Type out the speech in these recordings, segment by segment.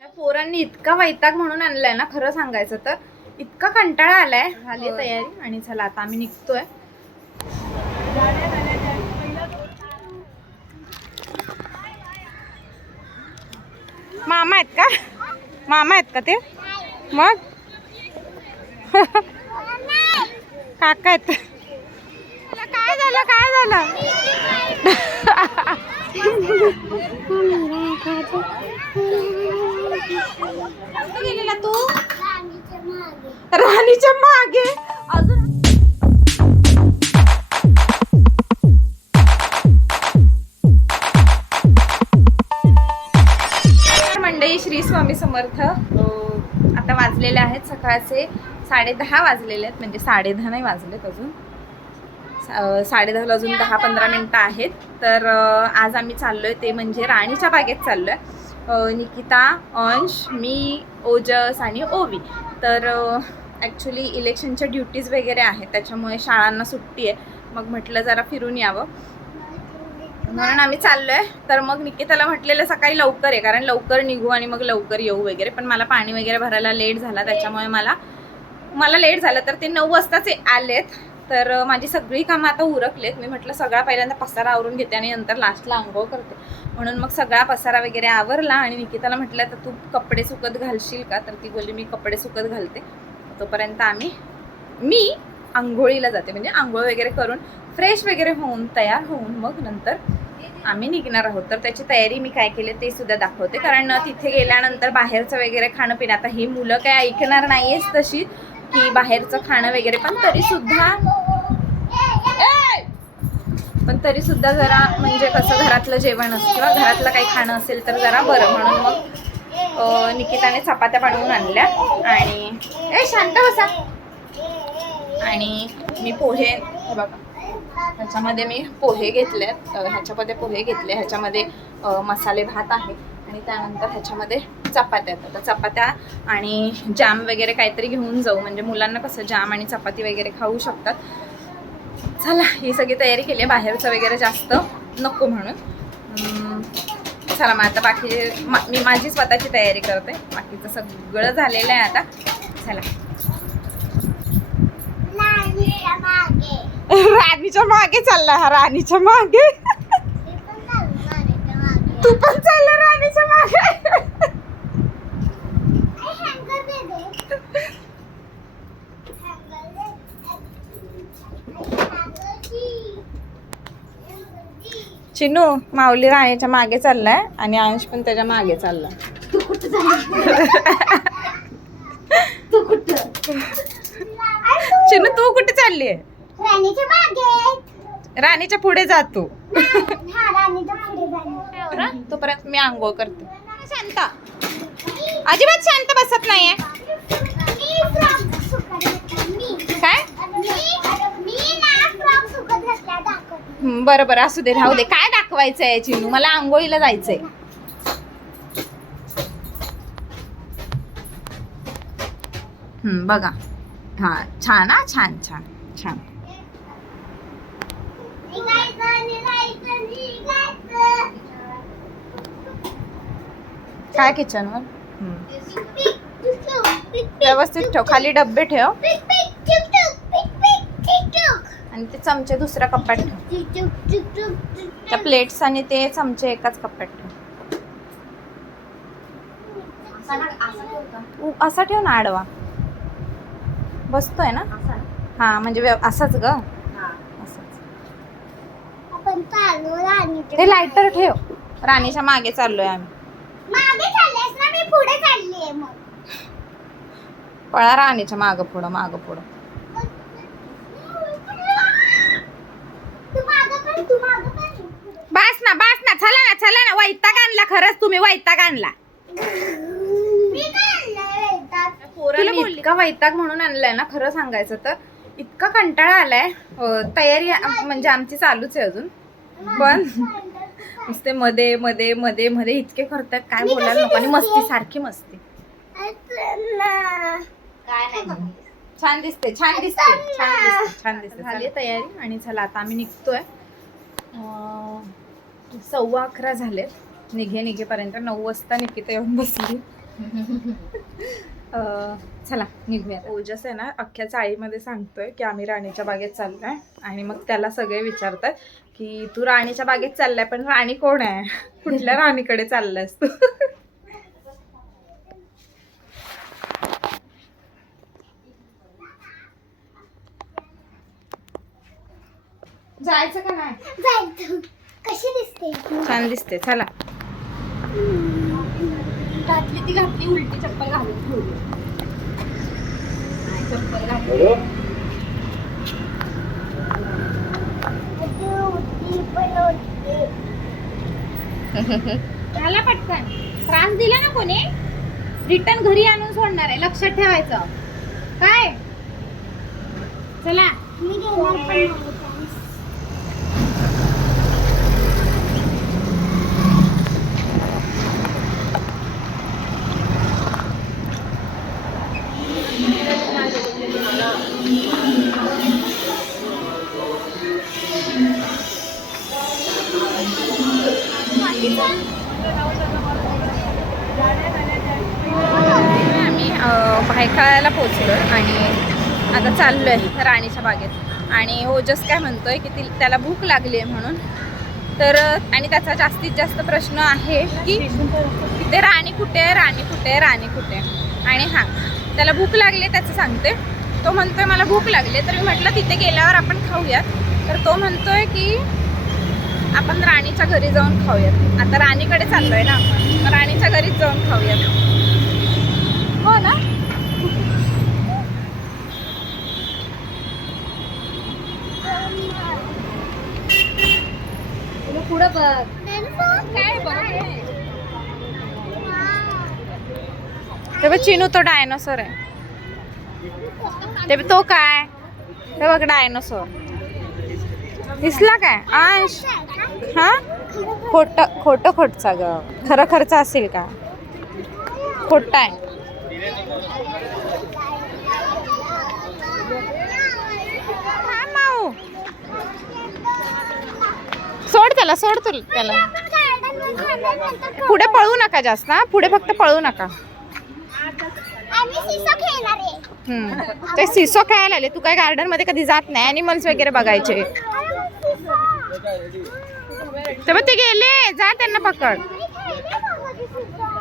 या पोरांनी इतका वैताग म्हणून आणलाय ना, खरं सांगायचं तर इतका कंटाळा आलाय. झाली तयारी आणि चला आता आम्ही निघतोय. मामा आहेत का? मामा आहेत का ते? मग काका आहेत. काय झालं काय झालं? गेलेला तू राणीच्या मागे अजून. मंडळी श्री स्वामी समर्थ. आता वाजलेले आहेत सकाळचे 10:30 वाजलेले आहेत, म्हणजे 10:30 नाही वाजलेत अजून, 10:30 अजून 10-15 मिनटं आहेत. तर आज आम्ही चाललोय ते म्हणजे राणीच्या बागेत चाललोय. निकिता, अंश, मी, ओजस आणि ओवी. तर ॲक्च्युली इलेक्शनच्या ड्युटीज वगैरे आहेत, त्याच्यामुळे शाळांना सुट्टी आहे. मग म्हटलं जरा फिरून यावं म्हणून आम्ही चाललोय. तर मग निकिताला म्हटलेलं सकाळी लवकर आहे, कारण लवकर निघू आणि मग लवकर येऊ वगैरे. पण मला पाणी वगैरे भरायला लेट झाला, त्याच्यामुळे मला लेट झालं. तर ते 9 वाजताच आलेत. तर माझी सगळी कामं आता उरकलेत. मी म्हटलं सगळा पहिल्यांदा पसारा आवरून घेते आणि नंतर लास्टला आंघोळ करते, म्हणून मग सगळा पसारा वगैरे आवरला. आणि निकिताला म्हटलं तर तू कपडे सुकत घालशील का? तर ती बोलली मी कपडे सुकत घालते. तोपर्यंत मी आंघोळीला जाते, म्हणजे आंघोळ वगैरे करून फ्रेश वगैरे होऊन तयार होऊन मग नंतर आम्ही निघणार आहोत. तर त्याची तयारी मी काय केली ते सुद्धा दाखवते, कारण तिथे गेल्यानंतर बाहेरचं वगैरे खाणं पिणं, आता ही मुलं काय ऐकणार नाहीयेच तशी की बाहेरचं खाणं वगैरे, पण तरी सुद्धा जरा म्हणजे कसं घरातलं जेवण असतं किंवा घरातलं काही खाणं असेल तर जरा बरं, म्हणून मग निकिताने चपात्या बनवून आणल्या. आणि शांत बसा. आणि मी पोहे, हे बघा ह्याच्यामध्ये मी पोहे घेतलेत, ह्याच्यामध्ये मसाले भात आहे आणि त्यानंतर ह्याच्यामध्ये चपात्या आहेत. आता चपात्या आणि जाम वगैरे काहीतरी घेऊन जाऊ, म्हणजे मुलांना कसं जाम आणि चपाती वगैरे खाऊ शकतात. चला ही सगळी तयारी केली आहे, बाहेरचं वगैरे जास्त नको म्हणून. चला मग आता मी माझी स्वतःची तयारी करते, बाकीचं सगळं झालेलं आहे आता. चला राणीच्या मागे चालला हा, राणीच्या मागे. तू पण चालला राणीच्या मागे. चिनू माऊली राणीच्या मागे चाललाय आणि अंश पण त्याच्या मागे चाललाय. चिनू तू कुठे चालली आहे? राणीच्या मागे. राणीच्या पुढे जातो. राणीच्या पुढे. तोपर्यंत मी आंघोळ करते. शांत, अजिबात शांत बसत नाहीये. काय? बरं बरं असू दे, राहू दे. काय दाखवायचंय चिनू? मला आंघोळीला जायचंय. बघा हा छान, हा छान छान छान. काय किचनवर? व्यवस्थित ठेव, खाली डब्बे ठेव आणि ते चमचे दुसऱ्या कप्प्यात ठेव. त्या प्लेट्स आणि ते चमचे एकाच कप्प्यात ठेव. असा ठेव ना, आडवा बसतोय ना. हा म्हणजे असाच ग, असंच. ते लायटर ठेव. राणीच्या मागे चाललोय आम्ही. पळा राणीच्या माग पुढं. बास ना चला ना. वैताग आणला, खरंच तुम्ही वैताग आणला. पोरांनी इतका वैताग म्हणून आणलाय ना, खरं सांगायचं तर इतका कंटाळा आलाय. तयारी म्हणजे आमची चालूच आहे अजून, पण नुसते मध्ये मध्ये मध्ये मध्ये इतके करतात काय बोलायला नको. आणि मस्ती, सारखी मस्ती. छान दिसते. झाली तयारी आणि चला आता आम्ही निघतोय. 11:15 झालेत. निघेपर्यंत 9 वाजता निकिता येऊन बसली. चला निघूया. ओजस आहे ना अख्ख्या चाळीमध्ये सांगतोय की आम्ही राणीच्या बागेत चाललोय आणि मग त्याला सगळे विचारतात की तू राणीच्या बागेत चाललाय पण राणी कोण आहे, कुठल्या राणीकडे चाललायस तू. जायचं का नाही? जायचं. कशी दिसते? छान दिसते. चला. घातली ती घातली, उलटी चप्पल घालून ठेवली. चप्पल घातली. झाला पटकन. त्रास दिला ना कोणी, रिटर्न घरी आणून सोडणार आहे, लक्षात ठेवायचं. काय? चला. मी घेणार पण नाही friends. आम्ही भायखळ्याला पोचलो आणि आता चाललोय राणीच्या बागेत. आणि ओजस काय म्हणतोय की त्याला भूक लागली आहे म्हणून. तर आणि त्याचा जास्तीत जास्त प्रश्न आहे की तिथे राणी कुठे आहे, राणी कुठे आहे, राणी कुठे आहे. आणि हां, त्याला भूक लागली आहे त्याचं सांगते. तो म्हणतोय मला भूक लागली, तर मी म्हटलं तिथे गेल्यावर आपण खाऊयात. तर तो म्हणतोय की आपण राणीच्या घरी जाऊन खाऊयात. आता राणीकडे चाललोय ना आपण, मग राणीच्या घरीच जाऊन खाऊयात. हो ना. पुढं बघ काय बघ. ते बघ चिनू, तो डायनोसॉर आहे. ते तो काय, ते बघ डायनोसॉर दिसला काय अंश? हा, खोटं खोटचा ग, खरं खर्च असेल का? खोटा आहे. सोड त्याला, सोड त्याला. पुढे पळू नका जास्त. हा, पुढे फक्त पळू नका. ते सिसो खेळायला आले. तू काय गार्डन मध्ये कधी जात नाही, ॲनिमल्स वगैरे बघायचे. तेव्हा ते गेले, जा त्यांना पकड.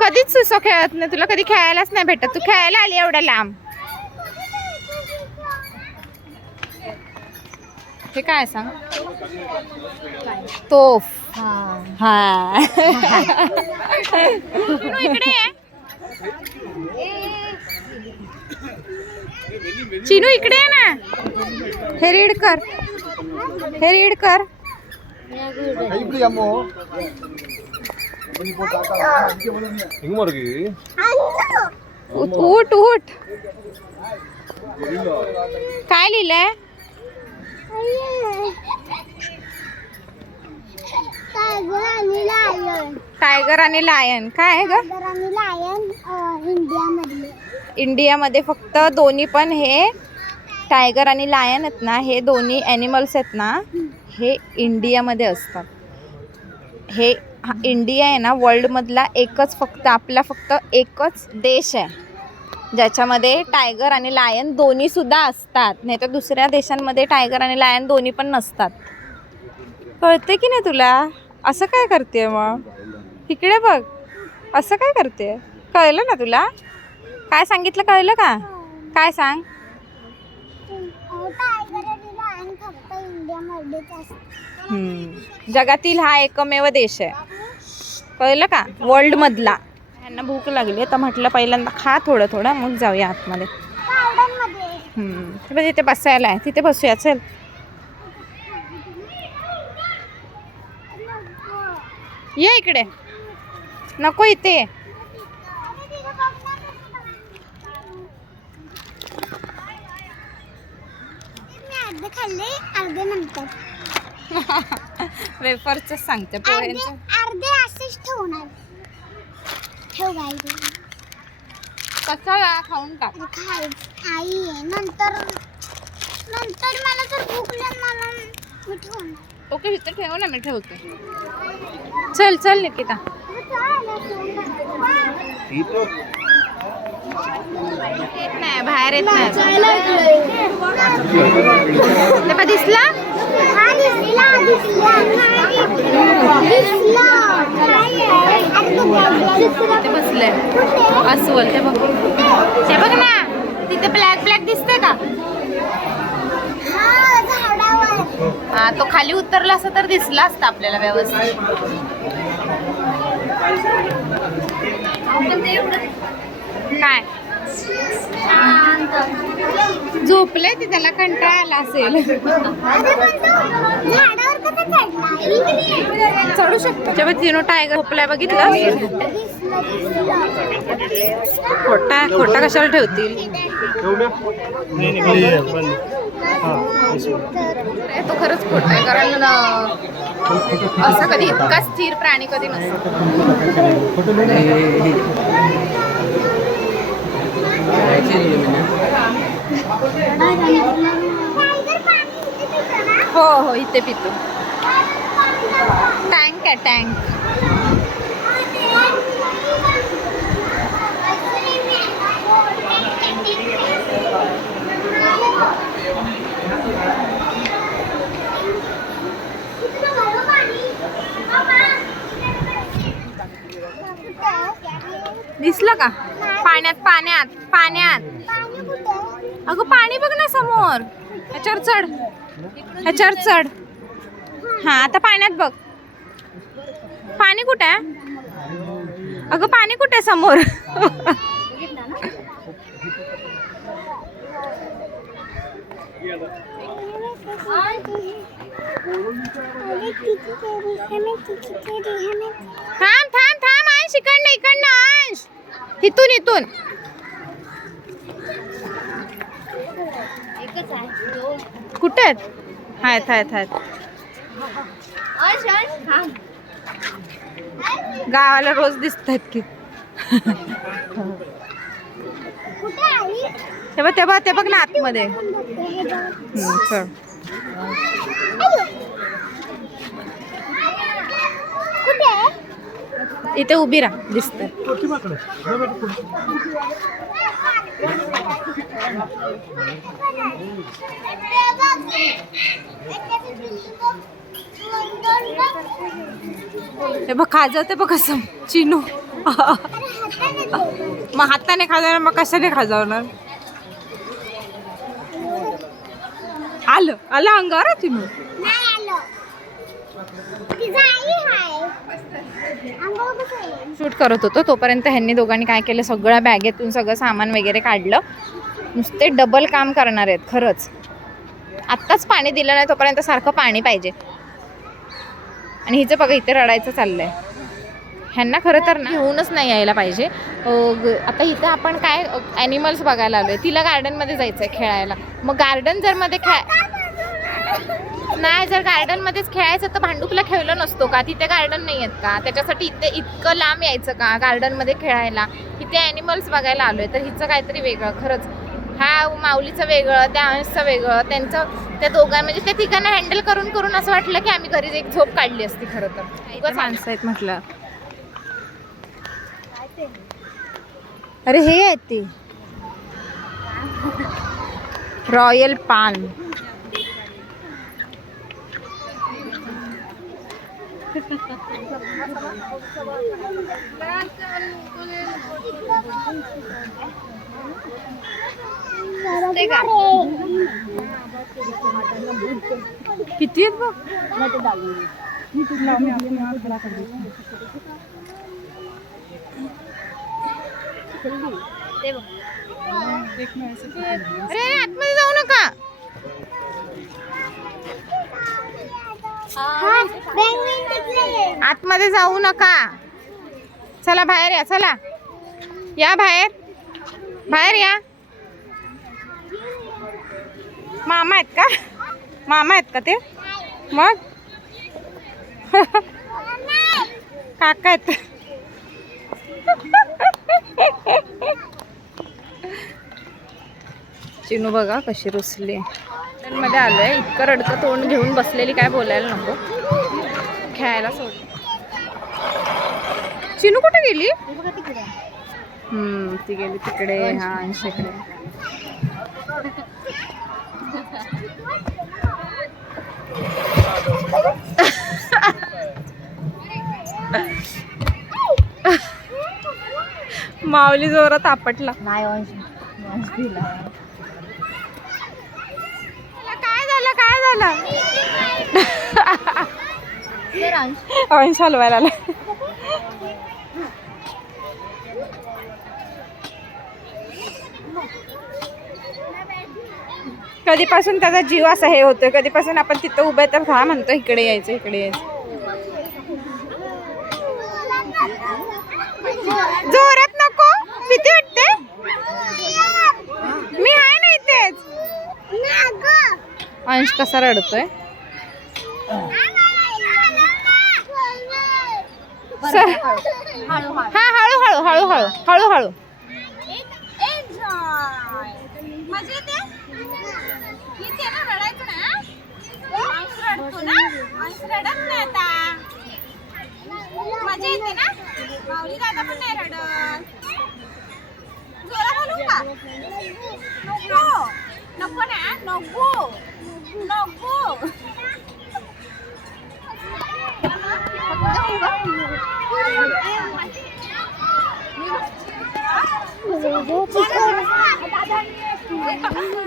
कधीच सिसो खेळत नाही, तुला कधी खेळायलाच नाही भेटत. तू खेळायला आली एवढ्या लांब. हे काय सांग? तोफ. हा. इकडे आहे चिनू, इकडे आहे ना. हे रीड कर, हे रीड कर. उठ उठ. काय लिहिलंय? टायगर आणि लायन. काय आहे ग? इंडियामध्ये फक्त दोन्ही पण हे टायगर आणि लायन आहेत ना, हे दोन्ही ॲनिमल्स आहेत ना, हे इंडियामध्ये असतात. हे इंडिया आहे ना वर्ल्डमधला एकच, फक्त आपला फक्त एकच देश आहे ज्याच्यामध्ये टायगर आणि लायन दोन्ही सुद्धा असतात. नाही तर दुसऱ्या देशांमध्ये टायगर आणि लायन दोन्ही पण नसतात. कळते की नाही तुला? असं काय करते मग? इकडे बघ, असं काय करते? कळलं ना तुला? काय सांगितलं कळलं का? काय सांग? जगातील हा एकमेव देश आहे, कळलं का, वर्ल्ड मधला. यांना भूक लागली तर म्हटलं पहिल्यांदा खा थोडं थोडं, मग जाऊया आतमध्ये. तिथे बसायला आहे, तिथे बसूया. चल. ये इकडे. नको इथे. खाल्ले अर्धे नंतर. वेफरच सांगते, पोह्यांचं अर्धे असेच ठेवणार. ठेव गाई. कशाला खाऊन टाक. आई नंतर मला जर भूक लागली मला मी ठेवणार. ओके, इथे ठेव ना, मी ठेवते. चल चल निकिता. येत नाही, बाहेर येत नाही. ते पण दिसला ते बसलंय अस्वल. ते बघ, ते बघ ना, तिथे ब्लॅक ब्लॅक दिसते का? हा, तो खाली उतरला असता तर दिसला असता आपल्याला व्यवस्थित. काय झोपले ते, त्याला कंटाळा आला असेल. चढू शकतो जेव्हा तिनो टायगर झोपलाय बघितलं. खोटा कशाला ठेवतील. तो खरंच खोटा आहे, कारण असा कधी इतका स्थिर प्राणी कधी नसतो. हो हो, इथे पितो. टँक आहे, टँक. दिसलं का? पाण्यात पाण्यात पाण्यात. अगं पाणी बघ ना समोर. ह्याच्यावर चढ, ह्याच्यावर चढ. हा, आता पाण्यात बघ. पाणी कुठे आहे? अगं पाणी कुठे आहे समोर? थांब थांब थांब, अंश इकडनं इकडनं, अंश इथून इथून. कुठे आहेत? आहेत. गावाला रोज दिसतात की. ते बघ ना आतमध्ये. चल. इथे उभी राहा, दिसत. हे बघ खाजवते बघ कसं चिनू. मग हाताने खाजवणार, मग कशाने खाजवणार? आलं अंगावर चिनू. शूट करत होतो तोपर्यंत ह्यांनी दोघांनी काय केलं, सगळ्या बॅगेतून सगळं सामान वगैरे काढलं. नुसते डबल काम करणार आहेत खरंच. आत्ताच पाणी दिलं नाही तोपर्यंत सारखं पाणी पाहिजे. आणि हिचं बघा इथे रडायचं चाललंय. ह्यांना खरं तर ना घेऊनच नाही यायला पाहिजे. आता इथं आपण काय ॲनिमल्स बघायला आलोय. तिला गार्डनमध्ये जायचं आहे खेळायला. मग गार्डन जर मध्ये नाही, जर गार्डनमध्येच खेळायचं तर भांडुपला खेळलं नसतो का? तिथे गार्डन नाही आहेत का? त्याच्यासाठी इथे इतकं लांब यायचं का गार्डनमध्ये खेळायला? इथे ॲनिमल्स बघायला आलोय तर हिचं काहीतरी वेगळं. खरंच हा माऊलीचं वेगळं, त्या अंशचं वेगळं, त्यांचं त्या दोघां म्हणजे त्या तिघांना हँडल करून करून असं वाटलं की आम्ही घरीच एक झोप काढली असती. खरं तर उगाच माणसं आहेत म्हटलं. अरे हे आहेत ते रॉयल पाल्म. किती आहेत बघ. अरे आतमध्ये जाऊ नका. आतमध्ये जाऊ नका. चला बाहेर या. चला या बाहेर. बाहेर या. मामा आहेत का? मामा आहेत का ते? मग काका आहेत. चिनू बघा कशी रुसली. मध्ये आलोय, इतकं रडकं तोंड घेऊन बसलेली, काय बोलायला नको. खेळायला सोड. चिनू कुठे गेली? ती गेली तिकडे. हा अंश इकडे. माऊली जोरात आपटला. नाही अंश दिला. काय झालं काय झालं? अंश अंश हलवायला आला. कधीपासून त्याचा जीव असा हे होतोय, कधीपासून आपण तिथं उभे तर हा म्हणतो इकडे यायचं इकडे यायचं. जोरात नको, भीती वाटते. मी आहे ना इथेच. अंश कसा रडतोय. हा हळूहळू हळूहळू हळूहळू. मजा येते ना रडायचं ना. अंश रडतो ना. अंश रडत नाही आता. मजा येते ना. माऊली दादा पण नाही रडत. जोरा बोलू का? नको नको ना. नको नको.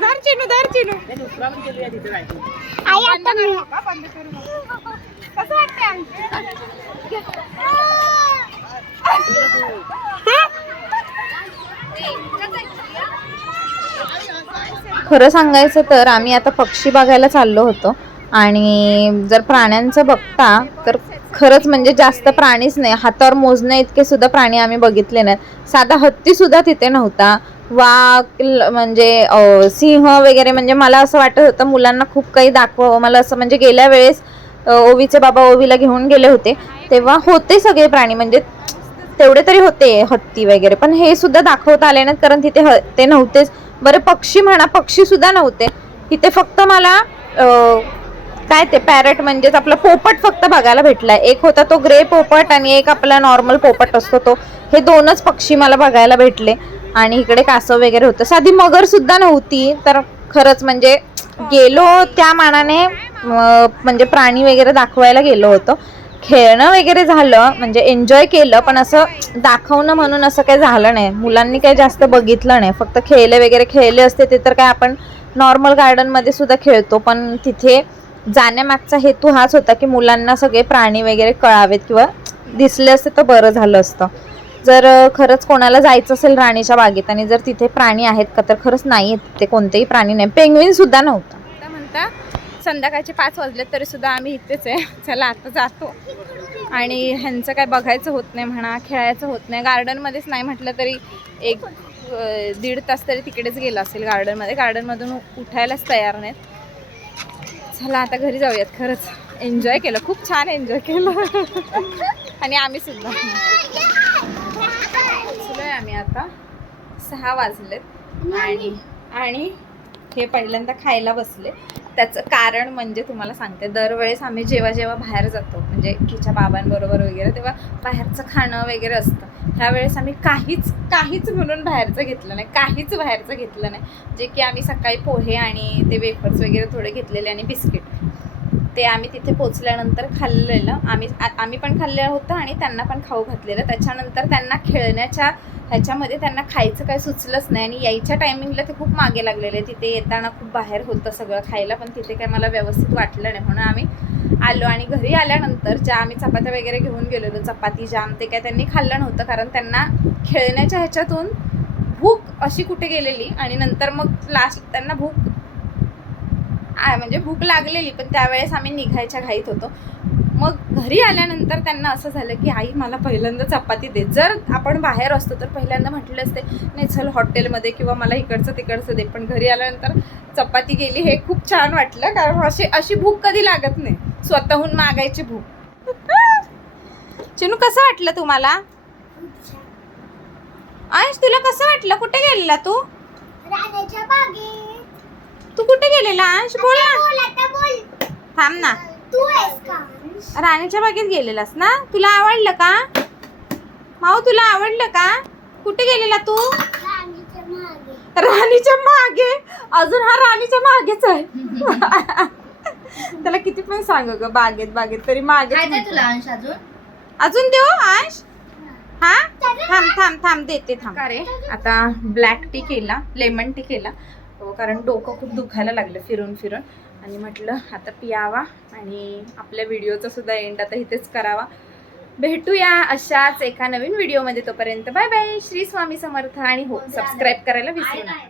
धर चिनू धर चिनू. कसं वाटतंय? खरं सांगायचं तर आम्ही आता पक्षी बघायला चाललो होतो आणि जर प्राण्यांचं बघता तर खरंच म्हणजे जास्त प्राणीच नाही. हातावर मोजण्या इतके सुद्धा प्राणी आम्ही बघितले नाहीत. साधा हत्ती सुद्धा तिथे नव्हता. वाघ म्हणजे सिंह वगैरे. म्हणजे मला असं वाटत होतं मुलांना खूप काही दाखवावं. मला असं म्हणजे गेल्या वेळेस ओवीचे बाबा ओवीला घेऊन गेले होते तेव्हा होते सगळे प्राणी, म्हणजे तेवढे तरी होते हत्ती वगैरे, पण हे सुद्धा दाखवता आले नाहीत कारण तिथे ते नव्हतेच. बरं पक्षी म्हणा, पक्षी सुद्धा नव्हते तिथे. फक्त मला काय ते पॅरट म्हणजेच आपला पोपट फक्त बघायला भेटलाय. एक होता तो ग्रे पोपट आणि एक आपला नॉर्मल पोपट असतो तो. हे दोनच पक्षी मला बघायला भेटले. आणि इकडे कासव वगैरे होतं. साधी मगर सुद्धा नव्हती. तर खरंच म्हणजे गेलो त्या मानाने म्हणजे प्राणी वगैरे दाखवायला गेलो होतो. खेळणं वगैरे झालं म्हणजे एन्जॉय केलं, पण असं दाखवणं म्हणून असं काही झालं नाही. मुलांनी काही जास्त बघितलं नाही. फक्त खेळले असते ते तर काय आपण नॉर्मल गार्डनमध्ये सुद्धा खेळतो, पण तिथे जाण्यामागचा हेतू हाच होता की मुलांना सगळे प्राणी वगैरे कळावेत किंवा दिसले असते तर बरं झालं असतं. जर खरंच कोणाला जायचं असेल राणीच्या बागेत आणि जर तिथे प्राणी आहेत का तर खरंच नाही आहेत तिथे. कोणतेही प्राणी नाही. पेंग्विन सुद्धा नव्हता. आता म्हणता संध्याकाळचे 5 वाजले तरी सुद्धा आम्ही इथेच आहे. चला आता जातो. आणि ह्यांचं काय बघायचं होत नाही म्हणा, खेळायचं होत नाही. गार्डनमध्येच नाही म्हटलं तरी 1-1.5 तास तरी तिकडेच गेला असेल गार्डनमध्ये. गार्डनमधून उठायलाच तयार नाहीत. चला आता घरी जाऊयात. खरंच एन्जॉय केलं, खूप छान एन्जॉय केलं. आणि आम्ही सुद्धा आम्ही आता 6 वाजलेत आणि हे पहिल्यांदा खायला बसले. त्याचं कारण म्हणजे तुम्हाला सांगते, दरवेळेस आम्ही जेव्हा बाहेर जातो म्हणजे तिच्या बाबांबरोबर वगैरे तेव्हा बाहेरचं खाणं वगैरे असतं. ह्यावेळेस आम्ही काहीच म्हणून बाहेरचं घेतलं नाही. काहीच बाहेरचं घेतलं नाही. जे की आम्ही सकाळी पोहे आणि ते वेफर्स वगैरे थोडे घेतलेले आणि बिस्किट ते आम्ही तिथे पोचल्यानंतर खाल्लेलं. आम्ही पण खाल्लेलं होतं आणि त्यांना पण खाऊ घातलेलं. त्याच्यानंतर त्यांना खेळण्याच्या ह्याच्यामध्ये त्यांना खायचं काही सुचलंच नाही. आणि यायच्या टायमिंगला ते खूप मागे लागलेले. तिथे येताना खूप बाहेर होतं सगळं खायला, पण तिथे काय मला व्यवस्थित वाटलं नाही म्हणून आम्ही आलो. आणि घरी आल्यानंतर ज्या आम्ही चपात्या वगैरे घेऊन गेलेलो, चपाती जाम, ते काय त्यांनी खाल्लं नव्हतं कारण त्यांना खेळण्याच्या ह्याच्यातून भूक अशी कुठे गेलेली. आणि नंतर मग लास्ट त्यांना भूक लागलेली, पण त्यावेळेस आम्ही निघायच्या घाईत होतो. मग घरी आल्यानंतर त्यांना असं झालं की आई मला पहिल्यांदा चपाती दे. जर आपण बाहेर असतो तर पहिल्यांदा म्हटलं असते नाही चल हॉटेलमध्ये किंवा मला इकडचं तिकडचं दे, पण घरी आल्यानंतर चपाती गेली. हे खूप छान वाटलं कारण अशी भूक कधी लागत नाही, स्वतःहून मागायची भूक. चिनू कसं वाटलं तुम्हाला? अंश तुला कसं वाटलं? कुठे गेलेला तू? राणीच्या बागेत. तू कुठे गेलेला अंश? बोल ना. थांब ना. तू आहेस का? राणीच्या बागेत गेलेलास ना? तुला आवडलं का माऊ? तुला आवडलं का? कुठे गेलेला तू? राणीच्या मागे. राणीच्या मागे. अजून हा राणीच्या मागेच आहे. त्याला किती पण सांग ग बागेत बागेत तरी मागे. खायचंय तुला अंश अजून? अजून देऊ अंश? हा थांब थांब थांब देते थांब. अरे आता ब्लॅक टी केला, लेमन टी केला, कारण डोकं खूप दुखायला लागलं फिरून फिरून, आणि म्हटलं आता पियावा आणि आपल्या व्हिडिओचा सुद्धा एंड आता इथेच करावा. भेटूया अशाच एका नवीन व्हिडिओमध्ये. तोपर्यंत बाय बाय. श्री स्वामी समर्थ. आणि हो, सबस्क्राईब करायला विसरू नका.